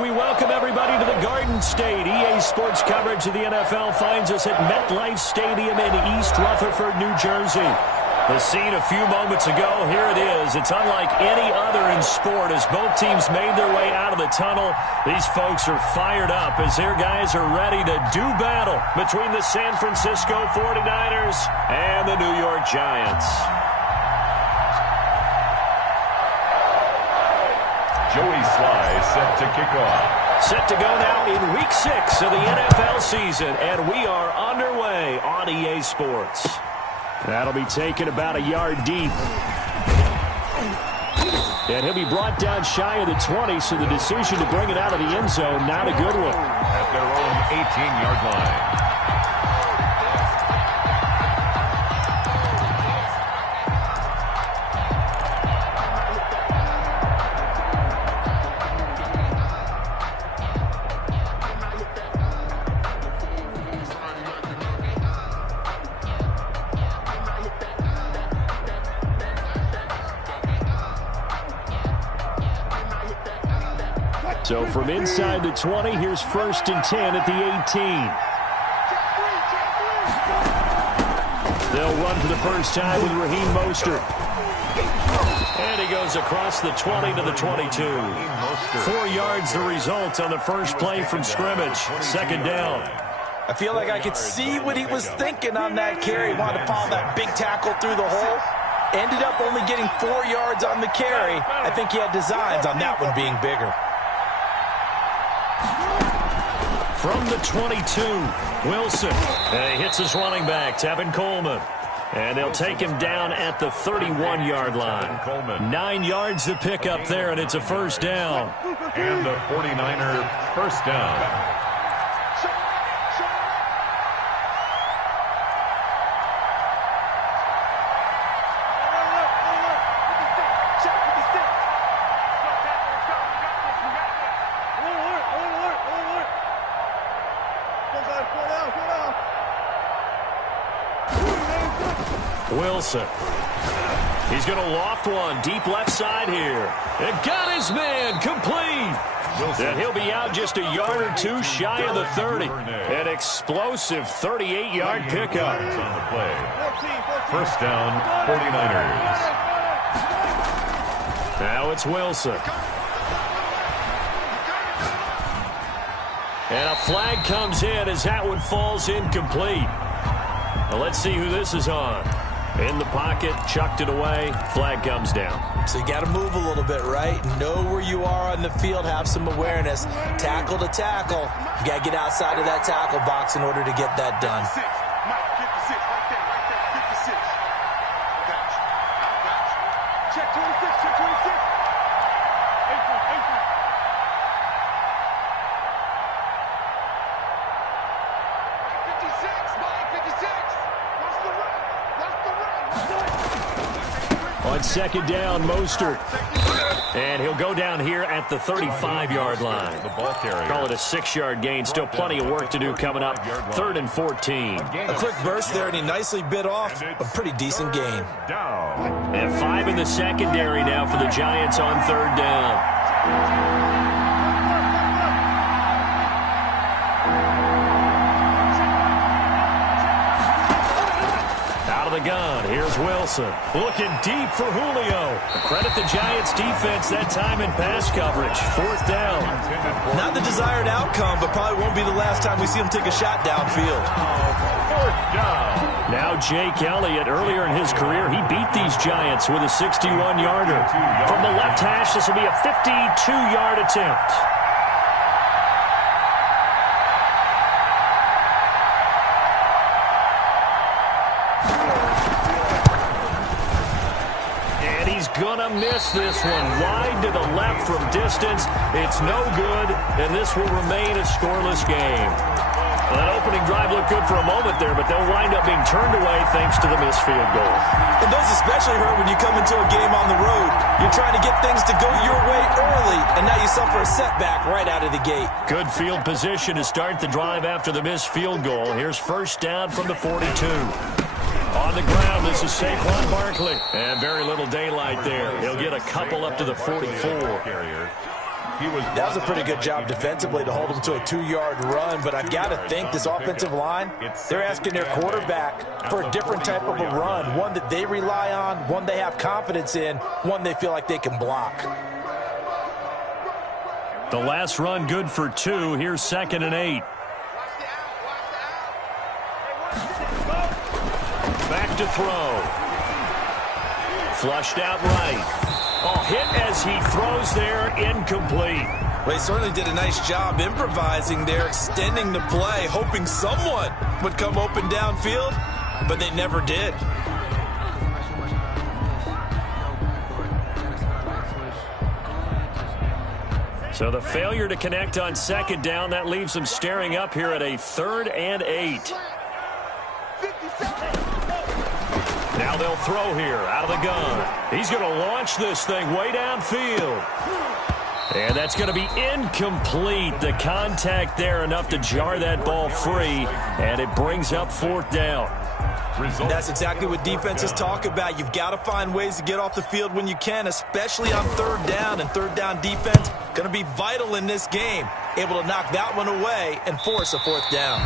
We welcome everybody to the Garden State. EA Sports coverage of the NFL finds us at MetLife Stadium in East Rutherford, New Jersey. The scene a few moments ago, here it is. It's unlike any other in sport as both teams made their way out of the tunnel. These folks are fired up as their guys are ready to do battle between the San Francisco 49ers and the New York Giants. Joey Sly set to kick off. Set to go now in Week 6 of the NFL season, and we are underway on EA Sports. That'll be taken about a yard deep. And he'll be brought down shy of the 20, so the decision to bring it out of the end zone, not a good one. At their own 18-yard line. So from inside the 20, here's 1st and 10 at the 18. They'll run for the first time with Raheem Mostert. And he goes across the 20 to the 22. 4 yards the result on the first play from scrimmage. 2nd down. I feel like I could see what he was thinking on that carry. Wanted to follow that big tackle through the hole. Ended up only getting 4 yards on the carry. I think he had designs on that one being bigger. From the 22, Wilson. And he hits his running back, Tevin Coleman. And they'll take him down at the 31-yard line. 9 yards to pick up there, and it's a first down. And the 49er first down. Wilson. He's going to loft one deep left side here. And got his man complete. And he'll be out just a yard or two shy of the 30. An explosive 38-yard pickup. On the play. First down, 49ers. Now it's Wilson. And a flag comes in as that one falls incomplete. Now let's see who this is on. In the pocket, chucked it away, flag comes down. So you got to move a little bit, right? Know where you are on the field, have some awareness. Tackle to tackle. You got to get outside of that tackle box in order to get that done. Check 26, check 26. 56, Mike, 56. On 2nd down, Mostert. And he'll go down here at the 35-yard line. The ball carrier. Call it a 6-yard gain. Still plenty of work to do coming up. 3rd and 14. A quick burst there, and he nicely bit off a pretty decent gain. And 5 in the secondary now for the Giants on 3rd down. The gun. Here's Wilson. Looking deep for Julio. Credit the Giants defense that time in pass coverage. 4th down. Not the desired outcome, but probably won't be the last time we see him take a shot downfield. 4th down. Now Jake Elliott, earlier in his career, he beat these Giants with a 61-yarder. From the left hash, this will be a 52-yard attempt. Gonna miss this one. Wide to the left from distance. It's no good, and this will remain a scoreless game. Well, that opening drive looked good for a moment there, but they'll wind up being turned away thanks to the missed field goal. And those especially hurt when you come into a game on the road. You're trying to get things to go your way early, and now you suffer a setback right out of the gate. Good field position to start the drive after the missed field goal. Here's 1st down from the 42. On the ground, this is Saquon Barkley. And very little daylight there. He'll get a couple up to the 44. That was a pretty good job defensively to hold them to a 2-yard run, but I've got to think this offensive line, they're asking their quarterback for a different type of a run, one that they rely on, one they have confidence in, one they feel like they can block. The last run good for 2. Here's 2nd and 8. Back to throw. Flushed out right. Oh, hit as he throws there, incomplete. Well, he certainly did a nice job improvising there, extending the play, hoping someone would come open downfield, but they never did. So the failure to connect on 2nd down, that leaves them staring up here at a 3rd and 8. Now they'll throw here out of the gun. He's going to launch this thing way downfield. And that's going to be incomplete. The contact there enough to jar that ball free, and it brings up 4th down. And that's exactly what defenses talk about. You've got to find ways to get off the field when you can, especially on 3rd down. And 3rd down defense going to be vital in this game. Able to knock that one away and force a 4th down.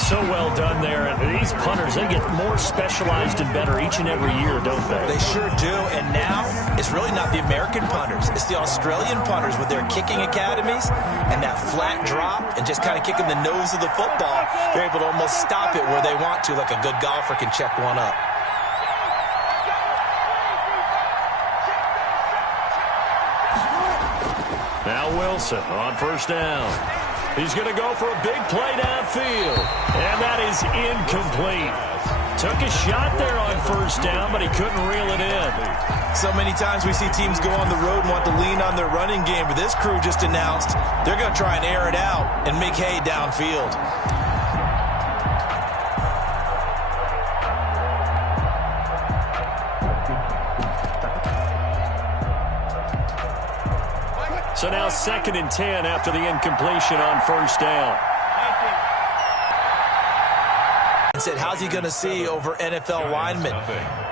So well done there. And these punters, they get more specialized and better each and every year, don't they? They sure do. And now it's really not the American punters. It's the Australian punters with their kicking academies and that flat drop and just kind of kicking the nose of the football. They're able to almost stop it where they want to, like a good golfer can check one up. Now Wilson on 1st down. He's going to go for a big play downfield. And that is incomplete. Took a shot there on 1st down, but he couldn't reel it in. So many times we see teams go on the road and want to lean on their running game, but this crew just announced they're going to try and air it out and make hay downfield. So now 2nd and 10 after the incompletion on 1st down. And said, how's he going to see over NFL linemen?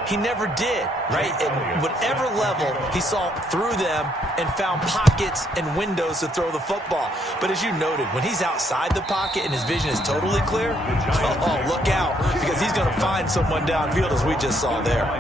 He never did, right? At whatever level, he saw through them and found pockets and windows to throw the football. But as you noted, when he's outside the pocket and his vision is totally clear, oh, look out, because he's going to find someone downfield, as we just saw there.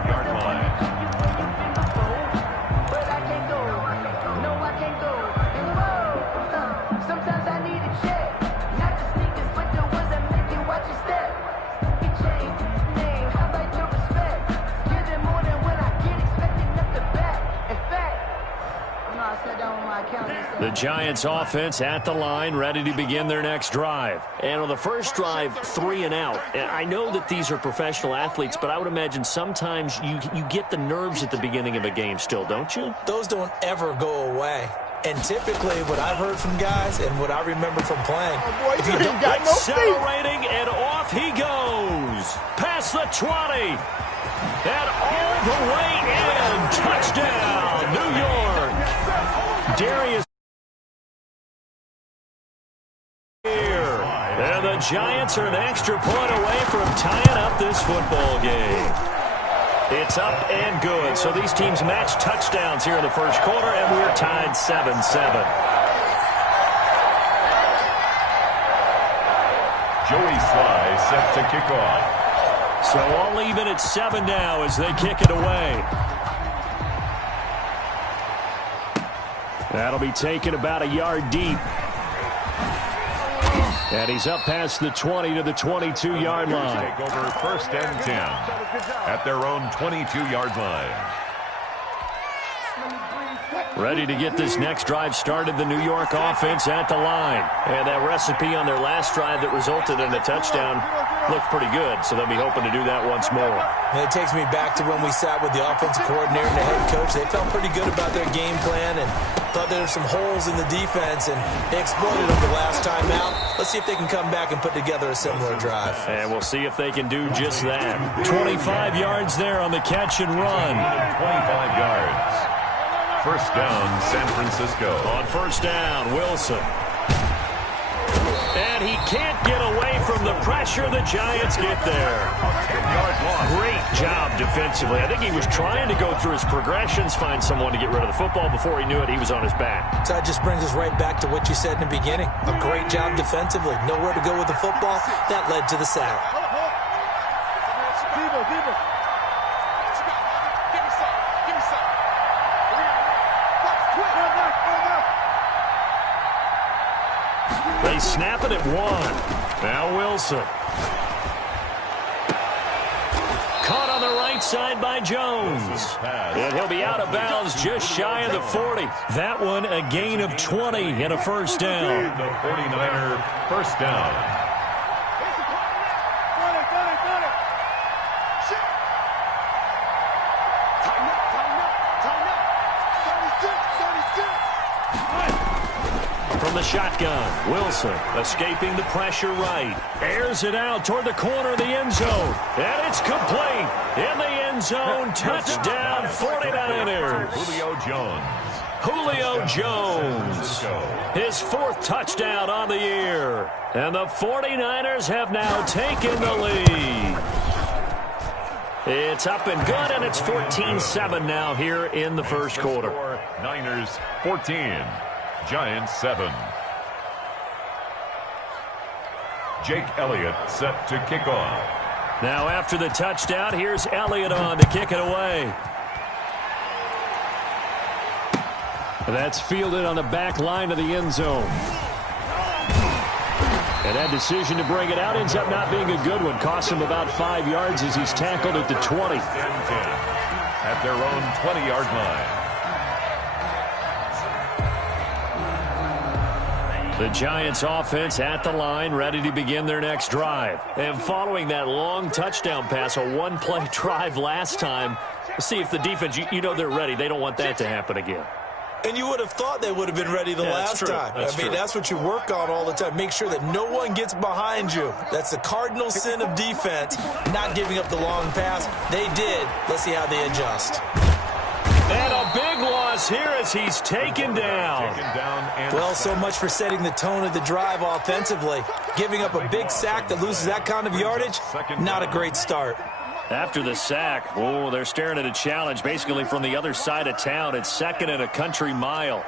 The Giants offense at the line, ready to begin their next drive. And on the first drive, 3 and out. And I know that these are professional athletes, but I would imagine sometimes you get the nerves at the beginning of a game still, don't you? Those don't ever go away. And typically what I've heard from guys and what I remember from playing, if you don't accelerating, and off he goes. Past the 20. And all the way in. Touchdown, New York. Darius here. And the Giants are an extra point away from tying up this football game. It's up and good. So these teams match touchdowns here in the first quarter, and we're tied 7-7. Joey Sly set to kick off. So all even at 7 now as they kick it away. That'll be taken about a yard deep. And he's up past the 20 to the 22-yard line. Take over 1st and 10 at their own 22-yard line. Ready to get this next drive started, the New York offense at the line. And that recipe on their last drive that resulted in a touchdown looked pretty good, so they'll be hoping to do that once more. And it takes me back to when we sat with the offensive coordinator and the head coach. They felt pretty good about their game plan and thought there were some holes in the defense, and they exploited them the last time out. Let's see if they can come back and put together a similar drive. And we'll see if they can do just that. 25 yards there on the catch and run. 25 yards. 1st down, San Francisco. On 1st down, Wilson. And he can't get away from the pressure. The Giants get there. 10-yard loss. Great job defensively. I think he was trying to go through his progressions, find someone to get rid of the football. Before he knew it, he was on his back. So that just brings us right back to what you said in the beginning. A great job defensively. Nowhere to go with the football. That led to the sack. They snap it at 1. Now Wilson. Caught on the right side by Jones. And he'll be out of bounds just shy of the 40. That one a gain of 20 and a first down. The 49er first down. From the shotgun, Wilson escaping the pressure right. Airs it out toward the corner of the end zone. And it's complete. In the end zone, touchdown 49ers. Julio Jones. His 4th touchdown on the year. And the 49ers have now taken the lead. It's up and good, and it's 14-7 now here in the first quarter. Niners 14. Giants 7. Jake Elliott set to kick off. Now after the touchdown, here's Elliott on to kick it away. That's fielded on the back line of the end zone. And that decision to bring it out ends up not being a good one. Costs him about 5 yards as he's tackled at the 20. 10-10 at their own 20-yard line. The Giants offense at the line, ready to begin their next drive. And following that long touchdown pass, a one-play drive last time, let's see if the defense, you know they're ready. They don't want that to happen again. And you would have thought they would have been ready the last time. That's what you work on all the time. Make sure that no one gets behind you. That's the cardinal sin of defense, not giving up the long pass. They did. Let's see how they adjust. And a big loss here as he's taken down. Well, so much for setting the tone of the drive offensively. Giving up a big sack that loses that kind of yardage, not a great start. After the sack, they're staring at a challenge basically from the other side of town. It's 2nd and a country mile.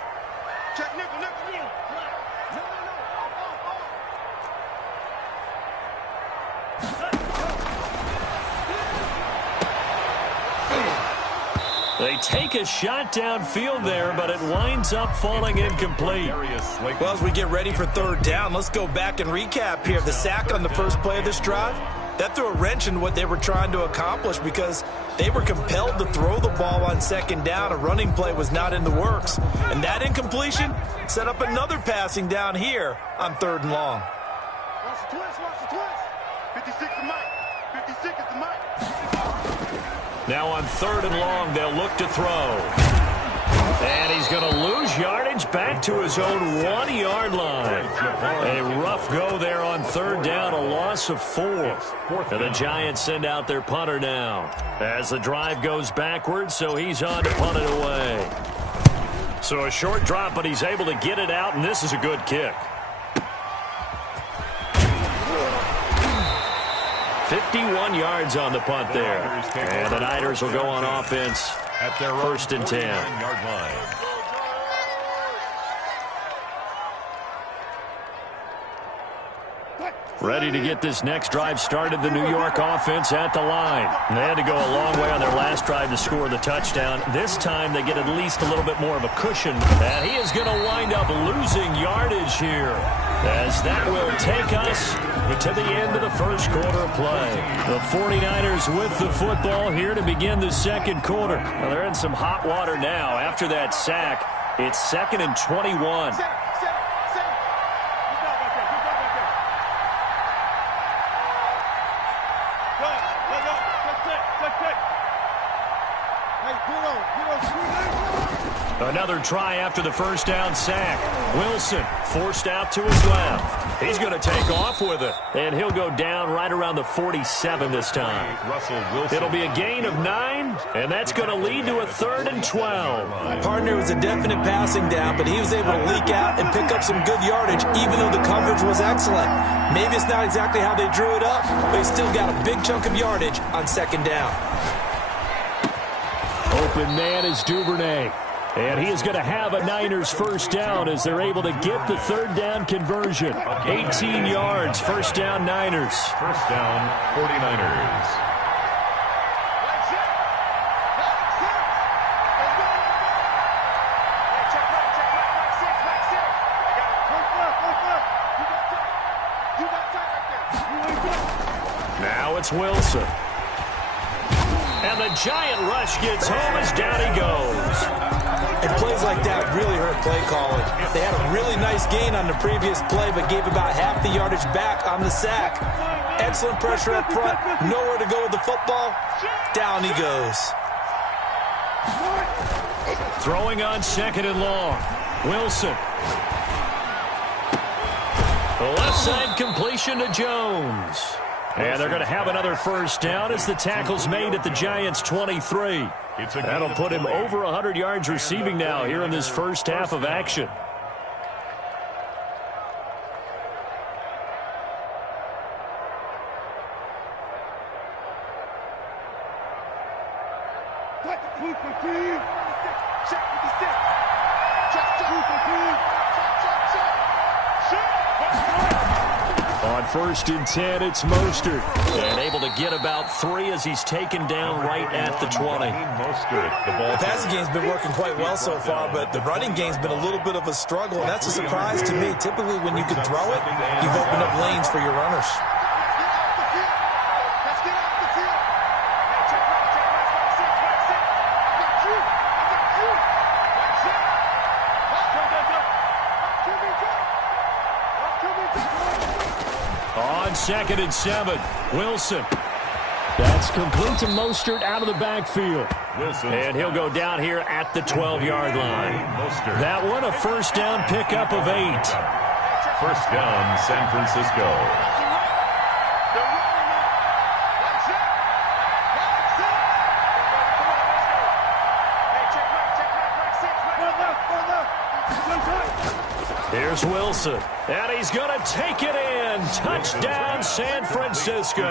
They take a shot downfield there, but it winds up falling incomplete. Well, as we get ready for 3rd down, let's go back and recap here. The sack on the first play of this drive, that threw a wrench in what they were trying to accomplish because they were compelled to throw the ball on 2nd down. A running play was not in the works. And that incompletion set up another passing down here on 3rd and long. Watch the twist, watch the twist. 56 is Mike. 56 is the Mike. Now on 3rd and long, they'll look to throw. And he's going to lose yardage back to his own 1-yard line. A rough go there on 3rd down, a loss of 4. And the Giants send out their punter now. As the drive goes backwards, so he's on to punt it away. So a short drop, but he's able to get it out, and this is a good kick. 51 yards on the punt there. And the Niners will go on offense at their 1st and 10. Yard line. Ready to get this next drive started, the New York offense at the line. They had to go a long way on their last drive to score the touchdown. This time they get at least a little bit more of a cushion. And he is going to wind up losing yardage here, as that will take us to the end of the first quarter of play. The 49ers with the football here to begin the second quarter. Well, they're in some hot water now. After that sack, it's 2nd and 21. Hey, Bruno, screw that. Another try after the first down sack. Wilson forced out to his left. He's going to take off with it. And he'll go down right around the 47 this time. It'll be a gain of 9, and that's going to lead to a 3rd and 12. Partner was a definite passing down, but he was able to leak out and pick up some good yardage, even though the coverage was excellent. Maybe it's not exactly how they drew it up, but he still got a big chunk of yardage on 2nd down. Open man is Duvernay. And he is going to have a Niners first down as they're able to get the 3rd down conversion. 18 yards, first down Niners. First down, 49ers. Now it's Wilson. And the giant rush gets home as down he goes. And plays like that really hurt play calling. They had a really nice gain on the previous play, but gave about half the yardage back on the sack. Excellent pressure up front. Nowhere to go with the football. Down he goes. Throwing on 2nd and long. Wilson. The left side completion to Jones. And they're going to have another first down as the tackle's made at the Giants' 23. That'll put him over 100 yards receiving now here in this first half of action. On 1st and 10, it's Mostert. And able to get about 3 as he's taken down right at the 20. The passing game's been working quite well so far, but the running game's been a little bit of a struggle, and that's a surprise to me. Typically, when you can throw it, you've opened up lanes for your runners. On 2nd and 7, Wilson. That's complete to Mostert out of the backfield. And he'll go down here at the 12-yard line. That one, a first down pickup of 8. First down, San Francisco. Here's Wilson, and he's going to take it in. Touchdown, San Francisco.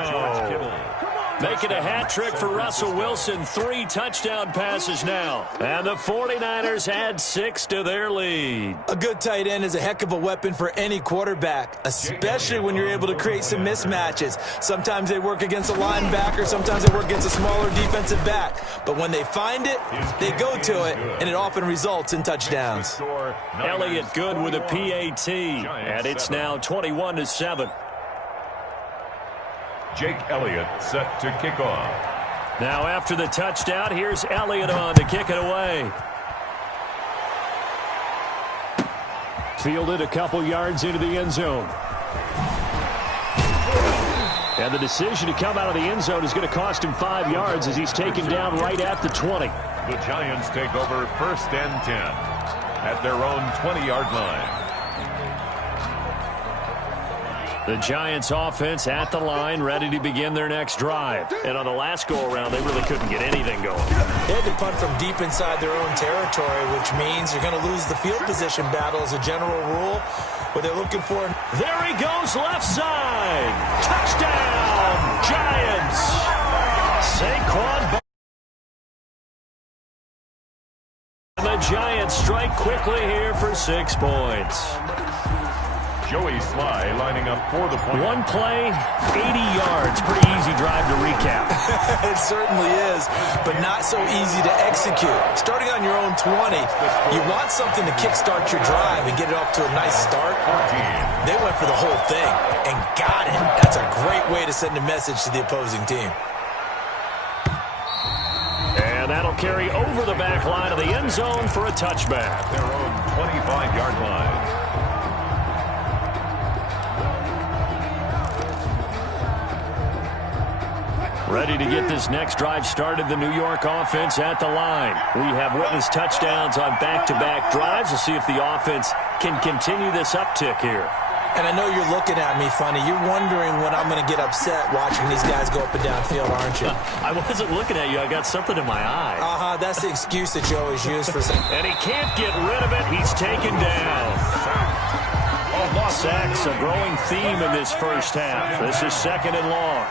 Making a hat trick for Russell Wilson. 3 touchdown passes now. And the 49ers add 6 to their lead. A good tight end is a heck of a weapon for any quarterback, especially when you're able to create some mismatches. Sometimes they work against a linebacker. Sometimes they work against a smaller defensive back. But when they find it, they go to it, and it often results in touchdowns. Elliott good with a PAT, and it's now 21-7. Jake Elliott set to kick off. Now after the touchdown, here's Elliott on to kick it away. Fielded a couple yards into the end zone. And the decision to come out of the end zone is going to cost him 5 yards as he's taken down right at the 20. The Giants take over 1st and 10 at their own 20-yard line. The Giants offense at the line, ready to begin their next drive. And on the last go-around, they really couldn't get anything going. They had to punt from deep inside their own territory, which means you're going to lose the field position battle as a general rule. What they're looking for. There he goes, left side. Touchdown, Giants. Saquon. The Giants strike quickly here for 6 points. Joey Sly lining up for the point. 1 play, 80 yards. Pretty easy drive to recap. It certainly is, but not so easy to execute. Starting on your own 20, you want something to kickstart your drive and get it off to a nice start. They went for the whole thing and got it. That's a great way to send a message to the opposing team. And that'll carry over the back line of the end zone for a touchback. Their own 25-yard line. Ready to get this next drive started, the New York offense at the line. We have witnessed touchdowns on back-to-back drives. We'll see if the offense can continue this uptick here. And I know you're looking at me funny. You're wondering when I'm going to get upset watching these guys go up and down field, aren't you? I wasn't looking at you. I got something in my eye. That's the excuse that you always use for something. And he can't get rid of it. He's taken down. Sacks, a growing theme in this first half. This is 2nd and long.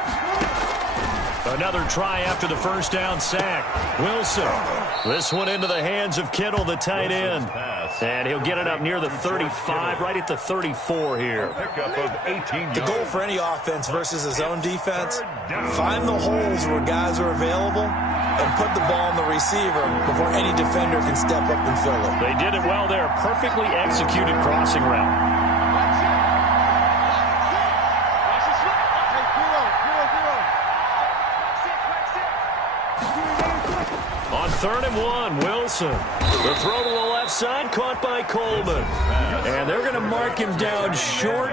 Another try after the first down sack. Wilson. This one into the hands of Kittle, the tight end. And he'll get it up near the 35, right at the 34 here. The goal for any offense versus a zone defense, find the holes where guys are available and put the ball on the receiver before any defender can step up and fill it. They did it well there. Perfectly executed crossing route. On 3rd and 1, Wilson. The throw to the left side, caught by Coleman. And they're going to mark him down short,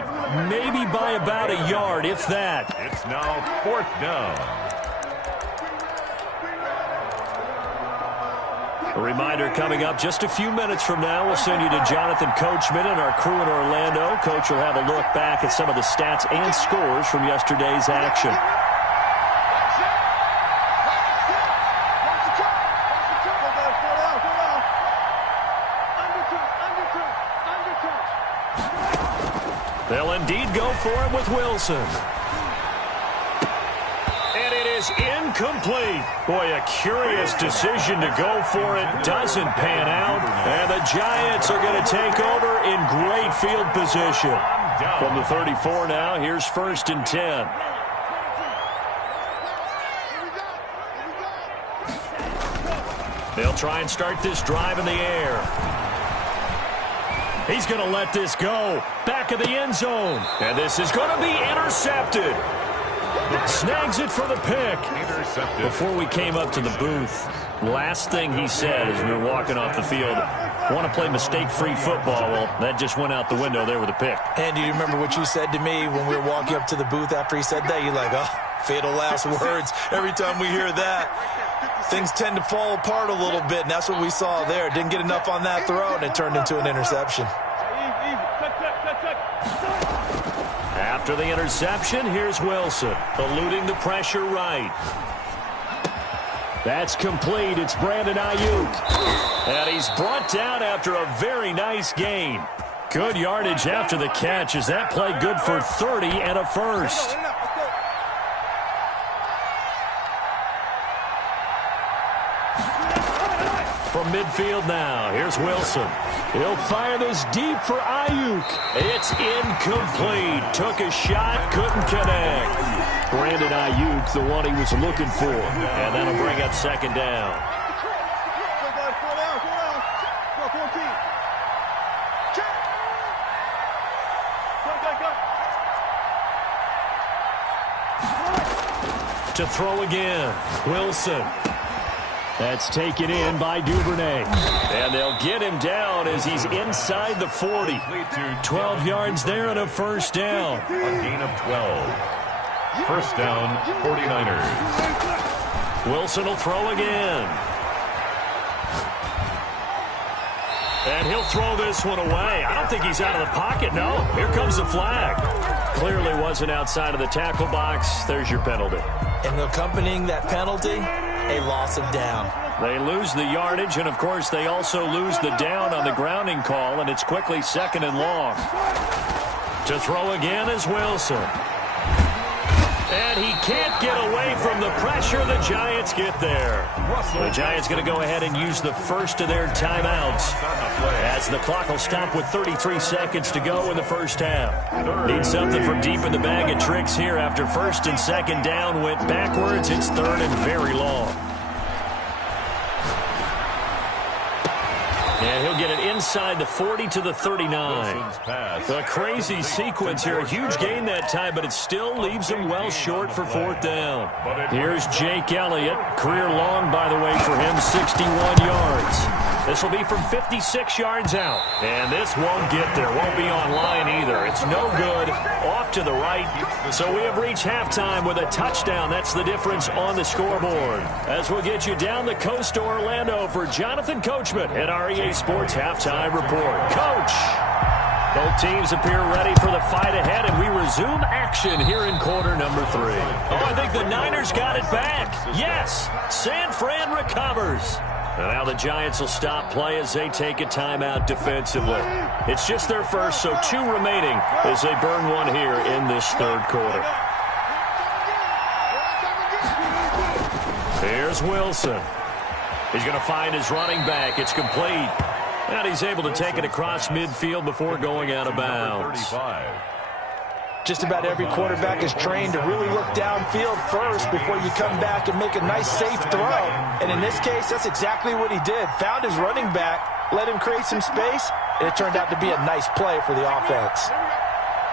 maybe by about a yard, if that. It's now 4th down. A reminder coming up just a few minutes from now. We'll send you to Jonathan Coachman and our crew in Orlando. Coach will have a look back at some of the stats and scores from yesterday's action. They'll indeed go for it with Wilson. And it is incomplete. Boy, a curious decision to go for it. Doesn't pan out. And the Giants are going to take over in great field position. From the 34 now, here's 1st and 10. They'll try and start this drive in the air. He's going to let this go. Back of the end zone. And this is going to be intercepted. Snags it for the pick. Before we came up to the booth, last thing he said as we were walking off the field, want to play mistake-free football. Well, that just went out the window there with a pick. And do you remember what you said to me when we were walking up to the booth after he said that? You're like, oh, fatal last words. Every time we hear that, things tend to fall apart a little bit, and that's what we saw there. Didn't get enough on that throw, and it turned into an interception. After the interception, here's Wilson, eluding the pressure right. That's complete. It's Brandon Ayuk. And he's brought down after a very nice gain. Good yardage after the catch as that play good for 30 and a first. From midfield now, here's Wilson. He'll fire this deep for Ayuk. It's incomplete. Took a shot, couldn't connect. Brandon Ayuk, the one he was looking for. And that'll bring up 2nd down. To throw again, Wilson. That's taken in by Duvernay. And they'll get him down as he's inside the 40. 12 yards there and a first down. A gain of 12. First down, 49ers. Wilson will throw again. And he'll throw this one away. I don't think he's out of the pocket, no. Here comes the flag. Clearly wasn't outside of the tackle box. There's your penalty. And accompanying that penalty, a loss of down. They lose the yardage, and, of course, they also lose the down on the grounding call, and it's quickly 2nd and long. To throw again is Wilson. And he can't get away from the pressure. The Giants get there. The Giants going to go ahead and use the first of their timeouts as the clock will stop with 33 seconds to go in the first half. Need something from deep in the bag of tricks here after 1st and 2nd down went backwards. It's 3rd and very long. And he'll get it inside the 40 to the 39. A crazy sequence here. A huge gain that time, but it still leaves him well short for 4th down. Here's Jake Elliott. Career long, by the way, for him, 61 yards. This will be from 56 yards out. And this won't get there. Won't be on line either. It's no good. Off to the right. So we have reached halftime with a touchdown. That's the difference on the scoreboard. As we'll get you down the coast to Orlando for Jonathan Coachman at our EA Sports Halftime Report. Coach! Both teams appear ready for the fight ahead, and we resume action here in quarter number 3. Oh, I think the Niners got it back. Yes, San Fran recovers. And now the Giants will stop play as they take a timeout defensively. It's just their first, so 2 remaining as they burn one here in this third quarter. Here's Wilson. He's going to find his running back. It's complete. And he's able to take it across midfield before going out of bounds. Just about every quarterback is trained to really look downfield first before you come back and make a nice, safe throw. And in this case, that's exactly what he did. Found his running back, let him create some space, and it turned out to be a nice play for the offense.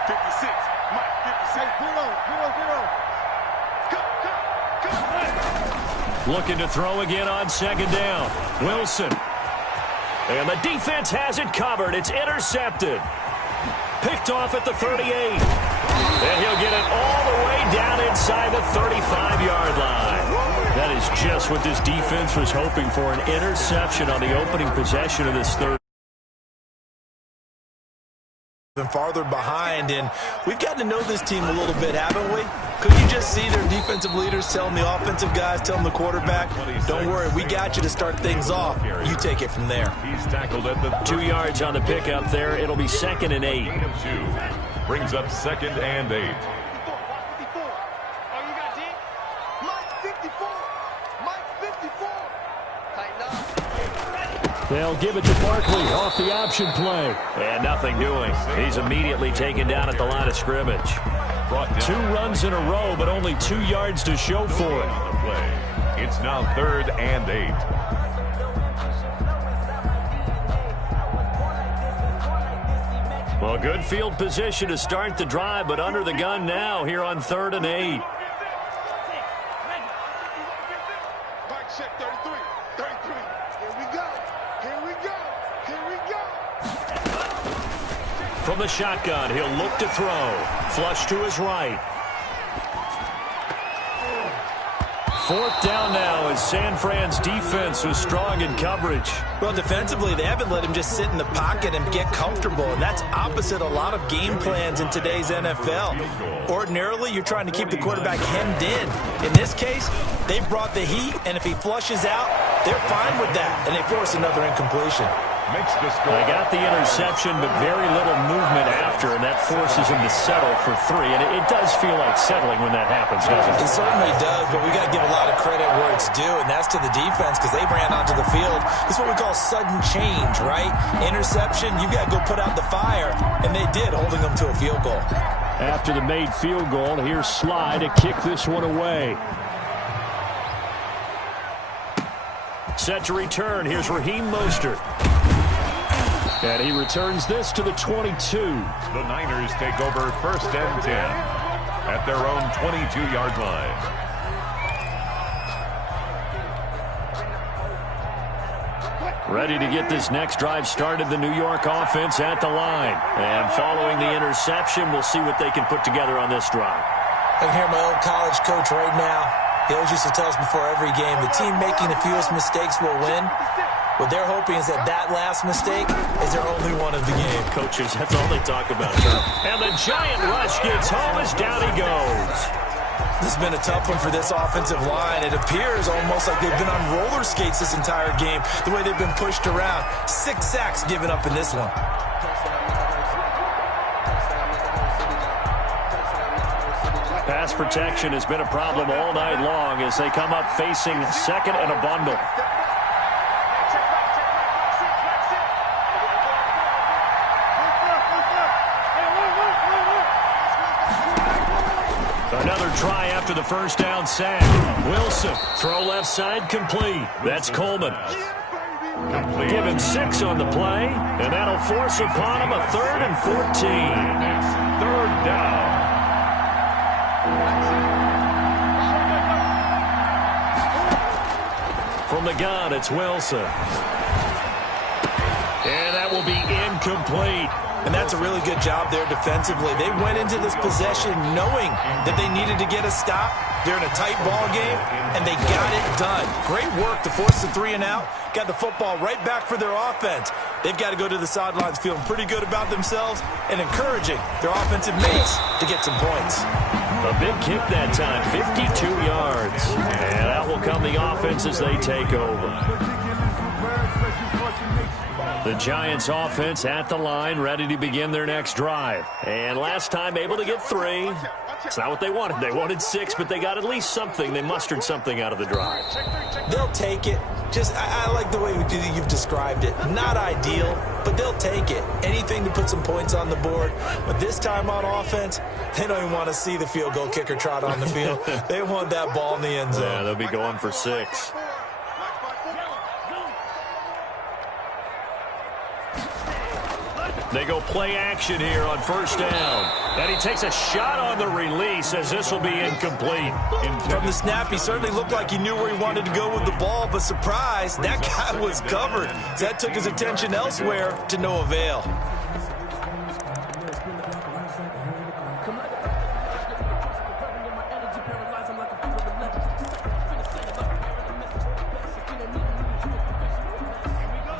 56. Mike, 56. Put on. Go. Looking to throw again on second down. Wilson. And the defense has it covered. It's intercepted. Picked off at the 38. And he'll get it all the way down inside the 35-yard line. That is just what this defense was hoping for, an interception on the opening possession of this third. Been farther behind, and we've gotten to know this team a little bit, haven't we? Could you just see their defensive leaders telling the offensive guys, telling the quarterback, don't worry, we got you to start things off. You take it from there. He's tackled at the 2 yards on the pickup there. It'll be 2nd and 8. Brings up 2nd and 8. 54. Oh, you got D? Mike 54. Mike 54. Tighten up. They'll give it to Barkley off the option play. And nothing doing. He's immediately taken down at the line of scrimmage. 2 runs in a row, but only 2 yards to show for it. It's now 3rd and 8. Well, good field position to start the drive, but under the gun now here on 3rd and 8. Mike check 33. 33. Here we go. Here we go. Here we go. From the shotgun, he'll look to throw. Flush to his right. 4th down now as San Fran's defense was strong in coverage. Well, defensively, they haven't let him just sit in the pocket and get comfortable, and that's opposite a lot of game plans in today's NFL. Ordinarily, you're trying to keep the quarterback hemmed in. In this case, they've brought the heat, and if he flushes out, they're fine with that, and they force another incompletion. Makes the score. I got the interception, but very little movement after, and that forces him to settle for 3. And it does feel like settling when that happens, doesn't it? It certainly does, but we got to give a lot of credit where it's due, and that's to the defense because they ran onto the field. This is what we call sudden change, right? Interception, you got to go put out the fire, and they did, holding them to a field goal. After the made field goal, here's Sly to kick this one away. Set to return. Here's Raheem Mostert. And he returns this to the 22. The Niners take over 1st and 10 at their own 22-yard line. Ready to get this next drive started, the New York offense at the line. And following the interception, we'll see what they can put together on this drive. I can hear my old college coach right now. He always used to tell us before every game, the team making the fewest mistakes will win. What they're hoping is that last mistake is their only one of the game. Coaches, that's all they talk about. And the giant rush gets home as down he goes. This has been a tough one for this offensive line. It appears almost like they've been on roller skates this entire game, the way they've been pushed around. 6 sacks given up in this one. Pass protection has been a problem all night long as they come up facing 2nd and a bundle. Another try after the 1st down sack. Wilson, throw left side, complete. That's Coleman. Give him 6 on the play, and that'll force upon him a 3rd and 14. It's 3rd down. From the gun, it's Wilson. And that will be incomplete. And that's a really good job there defensively. They went into this possession knowing that they needed to get a stop. They're in a tight ball game, and they got it done. Great work to force the 3 and out. Got the football right back for their offense. They've got to go to the sidelines feeling pretty good about themselves and encouraging their offensive mates to get some points. A big kick that time, 52 yards. And out will come the offense as they take over. The Giants offense at the line, ready to begin their next drive. And last time able to get 3. It's not what they wanted. They wanted 6, but they got at least something. They mustered something out of the drive. They'll take it. I like the way you've described it. Not ideal, but they'll take it. Anything to put some points on the board. But this time on offense, they don't even want to see the field goal kicker trot on the field. They want that ball in the end zone. Yeah, they'll be going for 6. They go play action here on first down. And he takes a shot on the release as this will be incomplete. From the snap, he certainly looked like he knew where he wanted to go with the ball, but surprise, that guy was covered. So that took his attention elsewhere to no avail.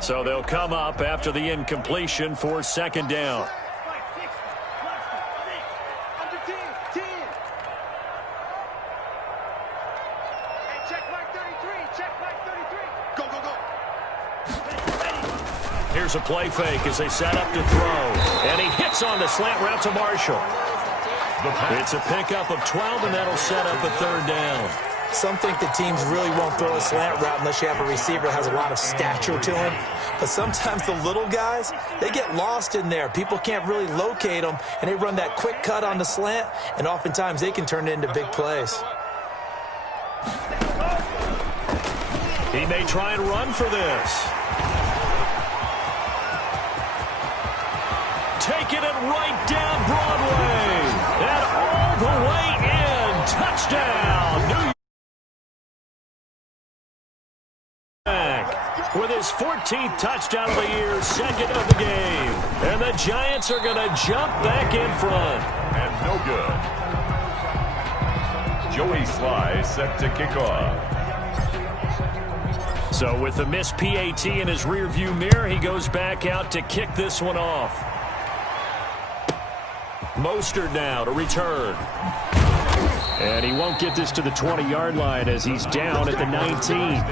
So they'll come up after the incompletion for second down. Under 10, 10. Hey, check mark 33, check mark 33. Go, go, go. Here's a play fake as they set up to throw. And he hits on the slant route to Marshall. It's a pickup of 12, and that'll set up a third down. Some think that teams really won't throw a slant route unless you have a receiver that has a lot of stature to him. But sometimes the little guys, they get lost in there. People can't really locate them, and they run that quick cut on the slant, and oftentimes they can turn it into big plays. He may try and run for this. Taking it right down Broadway. And all the way in. Touchdown, New York. With his 14th touchdown of the year, second of the game. And the Giants are going to jump back in front. And no good. Joey Sly set to kick off. So with the missed PAT in his rearview mirror, he goes back out to kick this one off. Mostert now to return. And he won't get this to the 20-yard line as he's down at the 19.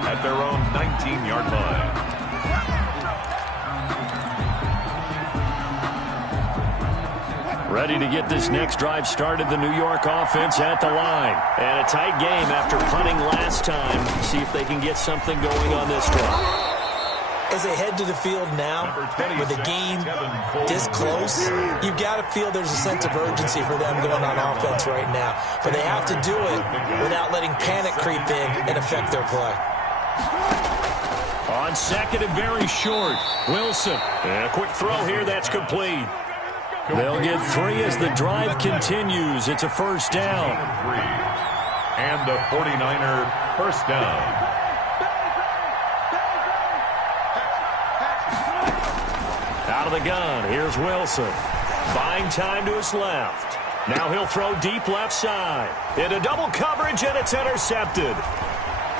At their own 19-yard line. Ready to get this next drive started, the New York offense at the line. And a tight game after punting last time. See if they can get something going on this drive. As they head to the field now, with the game this close, you've got to feel there's a sense of urgency for them going on offense right now. But they have to do it without letting panic creep in and affect their play. On second and very short, Wilson. And a quick throw here, that's complete. They'll get 3 as the drive continues. It's a first down. And the 49er first down. Out of the gun, here's Wilson. Buying time to his left. Now he'll throw deep left side. Into double coverage, and it's intercepted.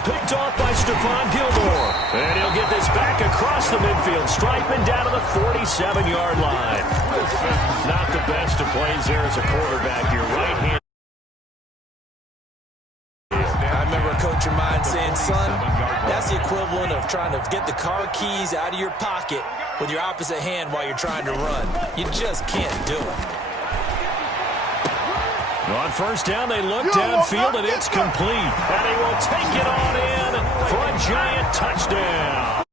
Picked off by Stephon Gilmore. And he'll get this back across the midfield stripe and down to the 47-yard line. Not the best of plays there as a quarterback. Your right hand. I remember a coach of mine saying, son, that's the equivalent of trying to get the car keys out of your pocket with your opposite hand while you're trying to run. You just can't do it. On first down, they look downfield, and it's complete. And he will take it on in for a Giant touchdown.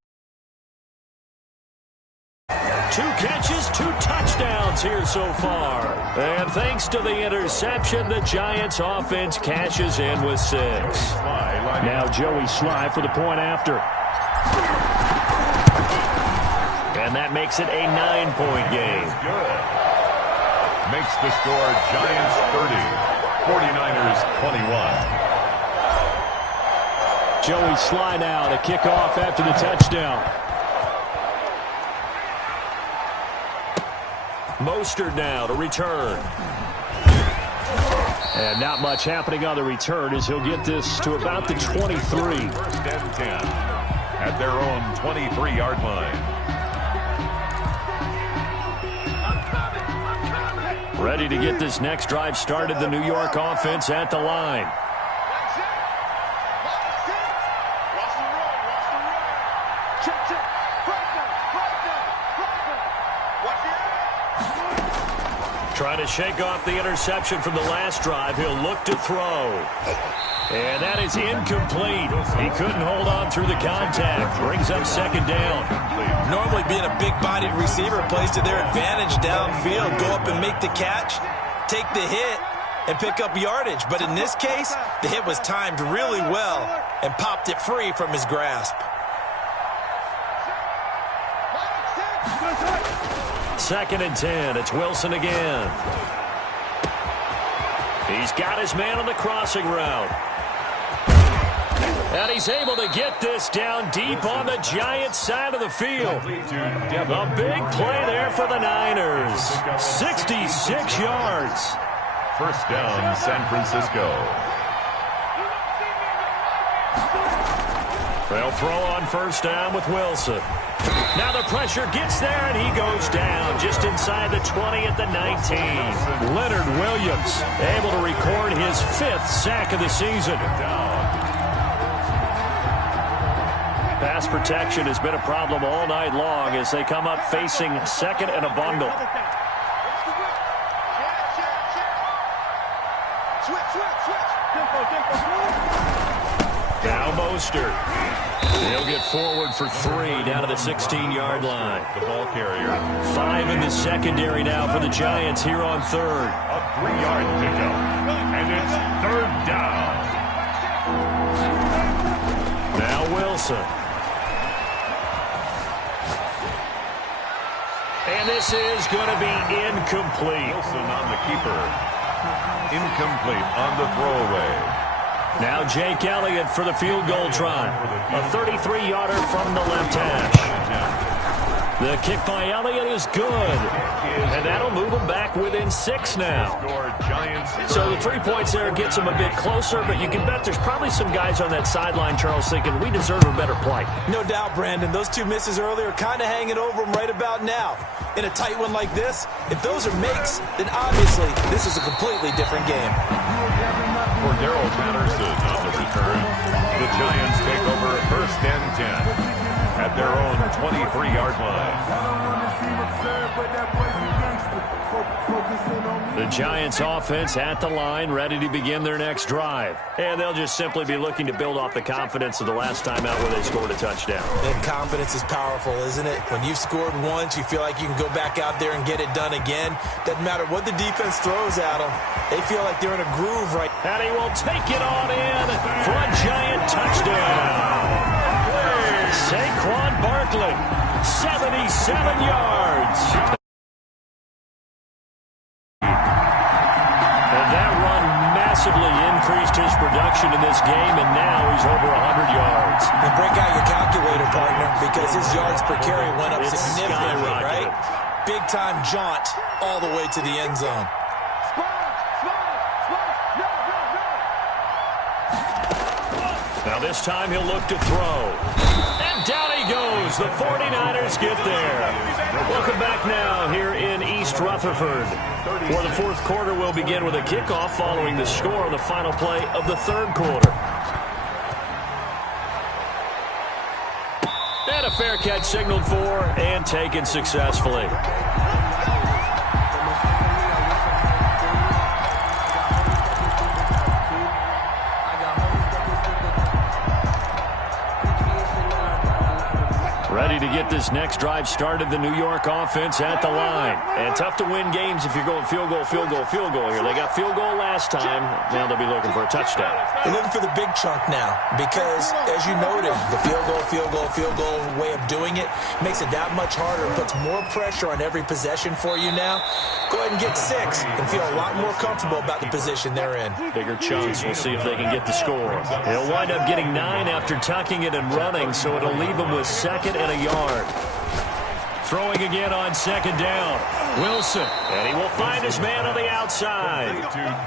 2 catches, 2 touchdowns here so far. And thanks to the interception, the Giants offense cashes in with 6. Now Joey Sly for the point after. And that makes it a 9-point game. Good. Makes the score Giants 30, 49ers 21. Joey Sly now to kick off after the touchdown. Mostert now to return. And not much happening on the return as he'll get this to about the 23. First and 10 at their own 23-yard line. Ready to get this next drive started, the New York offense at the line. Trying to shake off the interception from the last drive. He'll look to throw. And that is incomplete. He couldn't hold on through the contact. Brings up second down. Normally being a big-bodied receiver plays to their advantage downfield. Go up and make the catch, take the hit, and pick up yardage. But in this case, the hit was timed really well and popped it free from his grasp. Second and 10. It's Wilson again. He's got his man on the crossing route. And he's able to get this down deep on the Giants side of the field. A big play there for the Niners. 66 yards. First down, San Francisco. They'll throw on first down with Wilson. Now the pressure gets there, and he goes down just inside the 20 at the 19. Leonard Williams able to record his 5th sack of the season. Pass protection has been a problem all night long as they come up facing second and a bundle. Now Mostert. He'll get forward for 3 down to the 16-yard line. The ball carrier. 5 in the secondary now for the Giants here on third. A 3-yard pickup. And it's third down. Now Wilson. And this is going to be incomplete. Wilson on the keeper. Incomplete on the throwaway. Now Jake Elliott for the field goal try. A 33-yarder from the left hash. The kick by Elliott is good. And that'll move him back within 6 now. So the 3 points there gets him a bit closer, but you can bet there's probably some guys on that sideline, Charles, thinking we deserve a better play. No doubt, Brandon. Those 2 misses earlier kind of hanging over him right about now. In a tight one like this, if those are makes, then obviously this is a completely different game. For Darrell Patterson on the return, the Giants take over first and 10 at their own 23-yard line. The Giants offense at the line, ready to begin their next drive. And they'll just simply be looking to build off the confidence of the last time out where they scored a touchdown. And confidence is powerful, isn't it? When you've scored once, you feel like you can go back out there and get it done again. Doesn't matter what the defense throws at them. They feel like they're in a groove right now. And he will take it on in for a Giant touchdown. Saquon Barkley, 77 yards. Massively increased his production in this game, and now he's over 100 yards. And break out your calculator, partner, because his yards per carry went up significantly, right? Big-time jaunt all the way to the end zone. Now this time he'll look to throw. And down he goes. The 49ers get there. Welcome back now here in East Rutherford. For the fourth quarter, we'll begin with a kickoff following the score on the final play of the third quarter. And a fair catch signaled for and taken successfully. Ready to get this next drive started, the New York offense at the line. And tough to win games if you're going field goal, field goal, field goal here. They got field goal last time. Now they'll be looking for a touchdown. They're looking for the big chunk now because, as you noted, the field goal way of doing it makes it that much harder and puts more pressure on every possession for you now. Go ahead and get 6 and feel a lot more comfortable about the position they're in. Bigger chunks. We'll see if they can get the score. He'll wind up getting 9 after tucking it and running, so it'll leave him with 2nd and a yard. Throwing again on second down. Wilson. And he will find his man on the outside.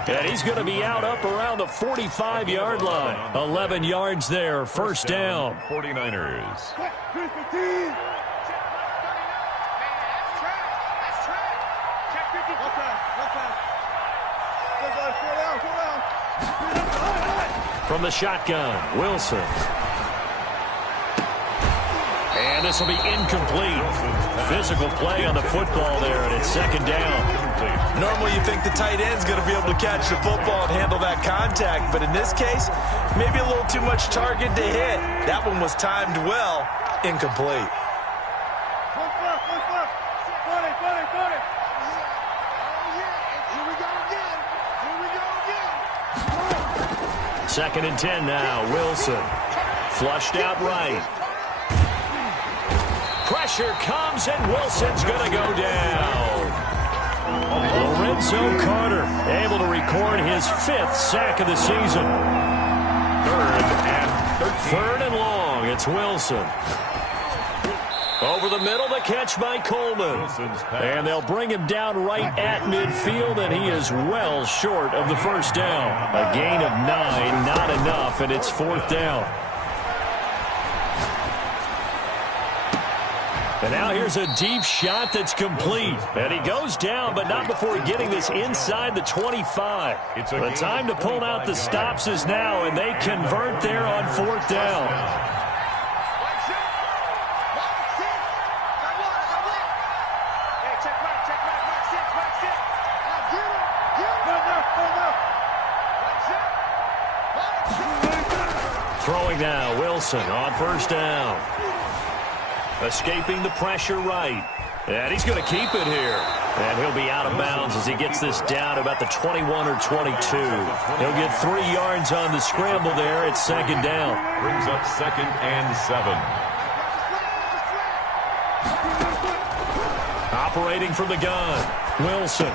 And he's going to be out up around the 45-yard line. 11 yards there. First down. 49ers. From the shotgun, Wilson. And this will be incomplete. Physical play on the football there, and it's second down. Normally you think the tight end's going to be able to catch the football and handle that contact, but in this case, maybe a little too much target to hit. That one was timed well, incomplete. Second and 10 now, Wilson. Flushed out right. Pressure comes, and Wilson's going to go down. Lorenzo Carter able to record his 5th sack of the season. Third and long. It's Wilson. Over the middle, the catch by Coleman. And they'll bring him down right at midfield, and he is well short of the first down. A gain of 9, not enough, and it's 4th down. And now here's a deep shot that's complete. And he goes down, but not before getting this inside the 25. The time to pull out the stops is now, and they convert there on 4th down. Throwing now, Wilson on first down. Escaping the pressure right. And he's going to keep it here. And he'll be out of bounds as he gets this down about the 21 or 22. He'll get 3 yards on the scramble there. It's second down. Brings up 2nd and 7. Operating from the gun, Wilson.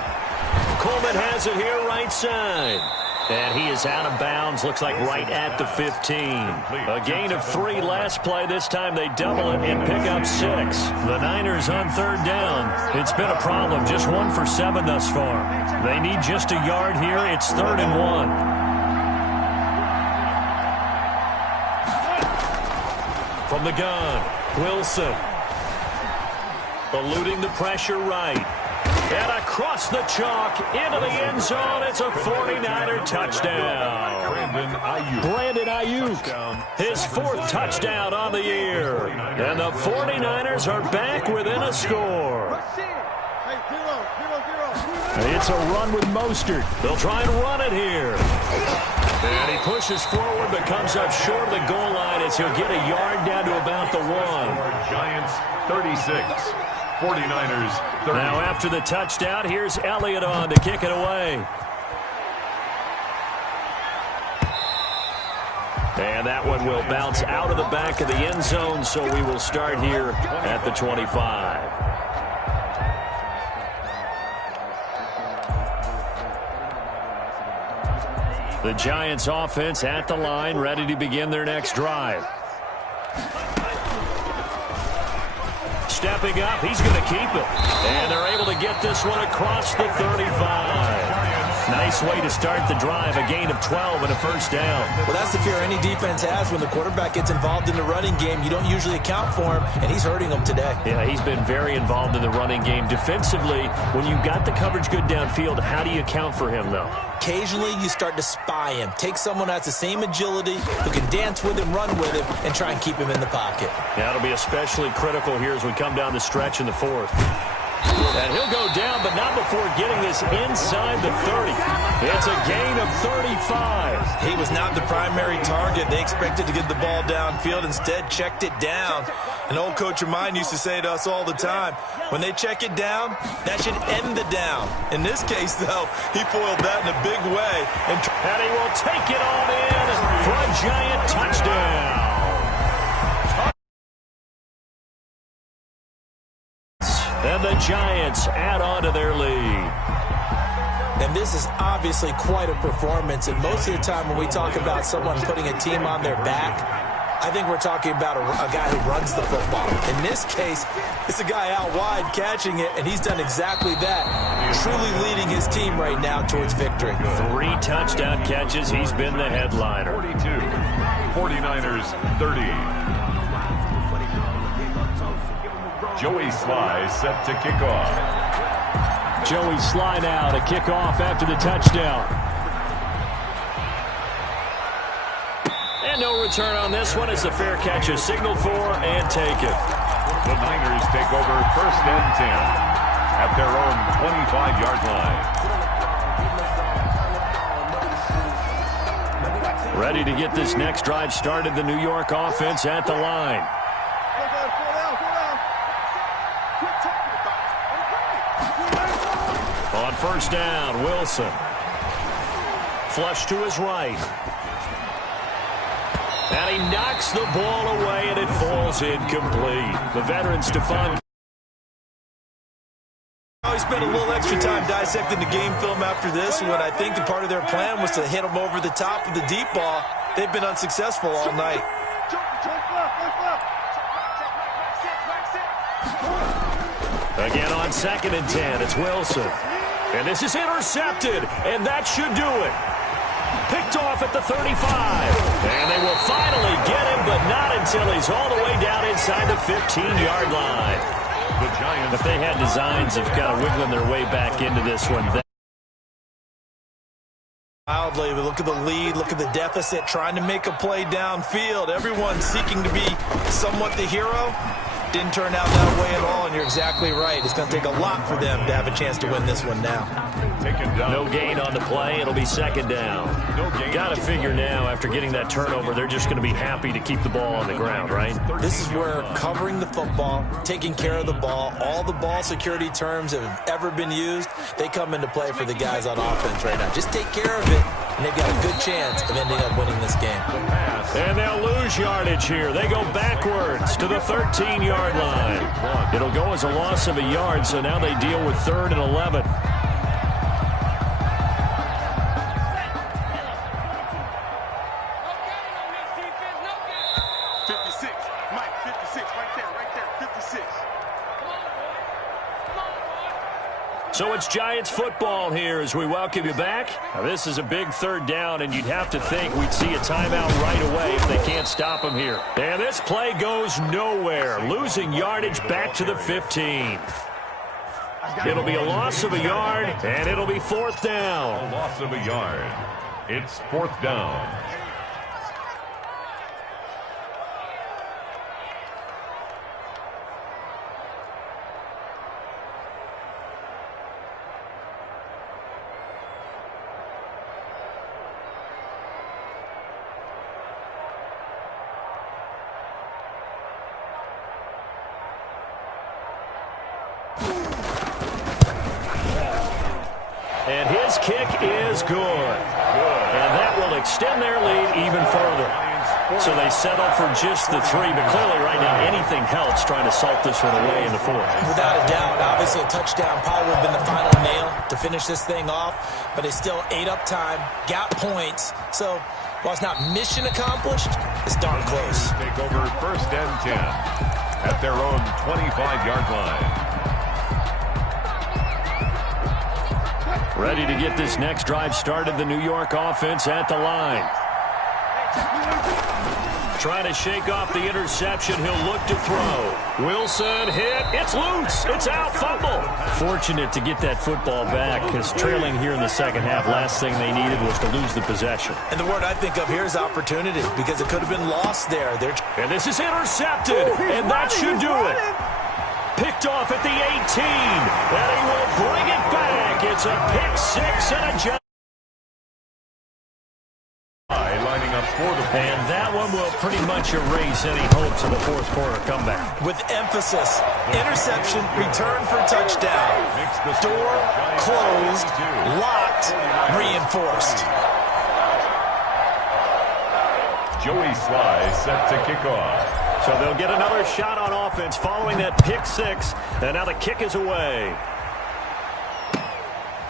Coleman has it here right side. And he is out of bounds, looks like right at the 15. A gain of 3 last play. This time they double it and pick up 6. The Niners on third down. It's been a problem. Just 1 for 7 thus far. They need just a yard here. It's 3rd and 1. From the gun, Wilson. Eluding the pressure right. And across the chalk, into the end zone, it's a 49er touchdown. Brandon Ayuk, his 4th touchdown on the year. And the 49ers are back within a score. It's a run with Mostert. They'll try and run it here. And he pushes forward but comes up short of the goal line as he'll get a yard down to about the 1. Giants 36. 49ers 30. Now after the touchdown, here's Elliott on to kick it away. And that one will bounce out of the back of the end zone, so we will start here at the 25. The Giants offense at the line, ready to begin their next drive. Stepping up, he's going to keep it. And they're able to get this one across the 35. Nice way to start the drive, a gain of 12 and a first down. Well, that's the fear any defense has when the quarterback gets involved in the running game. You don't usually account for him, and he's hurting them today. Yeah, he's been very involved in the running game. Defensively, when you've got the coverage good downfield, how do you account for him, though? Occasionally, you start to spy him. Take someone that's the same agility, who can dance with him, run with him, and try and keep him in the pocket. Yeah, it'll be especially critical here as we come down the stretch in the 4th. And he'll go down, but not before getting this inside the 30. It's a gain of 35. He was not the primary target. They expected to get the ball downfield. Instead, checked it down. An old coach of mine used to say to us all the time, when they check it down, that should end the down. In this case, though, he foiled that in a big way. And he will take it on in for a Giant touchdown. And the Giants add on to their lead. And this is obviously quite a performance. And most of the time when we talk about someone putting a team on their back, I think we're talking about a guy who runs the football. In this case, it's a guy out wide catching it, and he's done exactly that, truly leading his team right now towards victory. 3 touchdown catches. He's been the headliner. 42. 49ers 30. Joey Sly set to kick off. Joey Sly now to kick off after the touchdown. And no return on this one. It's a fair catch, a signal for, and take it. The Niners take over 1st and 10 at their own 25-yard line. Ready to get this next drive started. The New York offense at the line. On 1st down, Wilson. Flush to his right. And he knocks the ball away, and it falls incomplete. The veteran Stephon. We spent a little extra time dissecting the game film after this when I think the part of their plan was to hit them over the top of the deep ball. They've been unsuccessful all night. Again on 2nd and 10, it's Wilson. And this is intercepted, and that should do it. Picked off at the 35. And they will finally get him, but not until he's all the way down inside the 15-yard line. The Giants. If they had designs of kind of wiggling their way back into this one. Wildly, we look at the lead, look at the deficit, trying to make a play downfield. Everyone seeking to be somewhat the hero. Didn't turn out that way at all, and you're exactly right. It's going to take a lot for them to have a chance to win this one now. No gain on the play. It'll be 2nd down. Got to figure now, after getting that turnover, they're just going to be happy to keep the ball on the ground, right? This is where covering the football, taking care of the ball, all the ball security terms that have ever been used, they come into play for the guys on offense right now. Just take care of it, and they've got a good chance of ending up winning this game. And they'll lose yardage here. They go backwards to the 13-yard line. It'll go as a loss of a yard, so now they deal with 3rd and 11. So it's Giants football here as we welcome you back. Now this is a big 3rd down, and you'd have to think we'd see a timeout right away if they can't stop them here. And this play goes nowhere, losing yardage back to the 15. It'll be a loss of a yard, and it'll be 4th down. A loss of a yard. It's 4th down. And his kick is good. And that will extend their lead even further. So they settle for just the 3, but clearly right now anything helps trying to salt this one away in the 4th. Without a doubt, obviously a touchdown probably would have been the final nail to finish this thing off, but they still ate up time, got points. So while it's not mission accomplished, it's darn close. Take over 1st and 10 at their own 25-yard line. Ready to get this next drive started. The New York offense at the line. Trying to shake off the interception. He'll look to throw. Wilson hit. It's loose. It's out. Fumble. Fortunate to get that football back because trailing here in the 2nd half, last thing they needed was to lose the possession. And the word I think of here is opportunity because it could have been lost there. And this is intercepted. And that should do it. Picked off at the 18. And he will bring it back. It's a pick 6 and a jump. Lining up for the play. And that one will pretty much erase any hopes of a 4th quarter comeback. With emphasis, interception, return for touchdown. Door closed, locked, reinforced. Joey Sly set to kick off. So they'll get another shot on offense following that pick 6. And now the kick is away.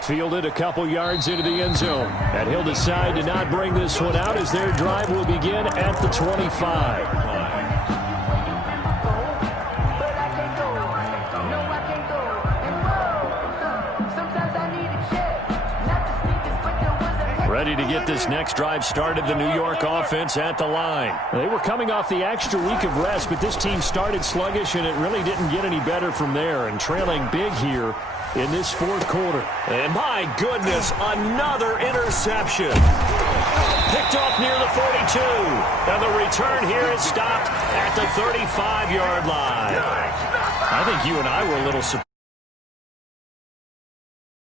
Fielded a couple yards into the end zone. And he'll decide to not bring this one out as their drive will begin at the 25. Ready to get this next drive started, the New York offense at the line. They were coming off the extra week of rest, but this team started sluggish, and it really didn't get any better from there, and trailing big here in this fourth quarter. And my goodness, another interception. Picked off near the 42. And the return here is stopped at the 35-yard line. I think you and I were a little surprised.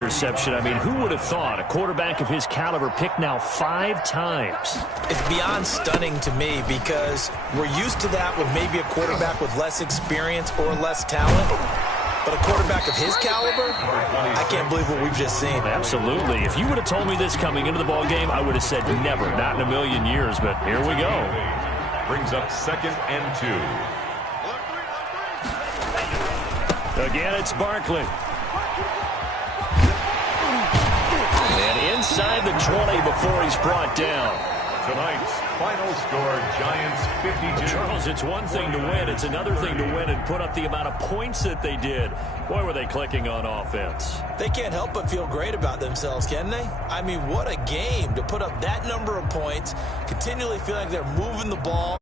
Interception. I mean, who would have thought a quarterback of his caliber picked now 5 times? It's beyond stunning to me because we're used to that with maybe a quarterback with less experience or less talent. But a quarterback of his caliber, I can't believe what we've just seen. Absolutely. If you would have told me this coming into the ball game, I would have said never, not in a million years. But here we go. Brings up 2nd and 2. Again, it's Barkley. And inside the 20 before he's brought down. Tonight's final score, Giants 52. Charles, it's one thing to win. It's another thing to win and put up the amount of points that they did. Boy, were they clicking on offense. They can't help but feel great about themselves, can they? I mean, what a game to put up that number of points, continually feel like they're moving the ball.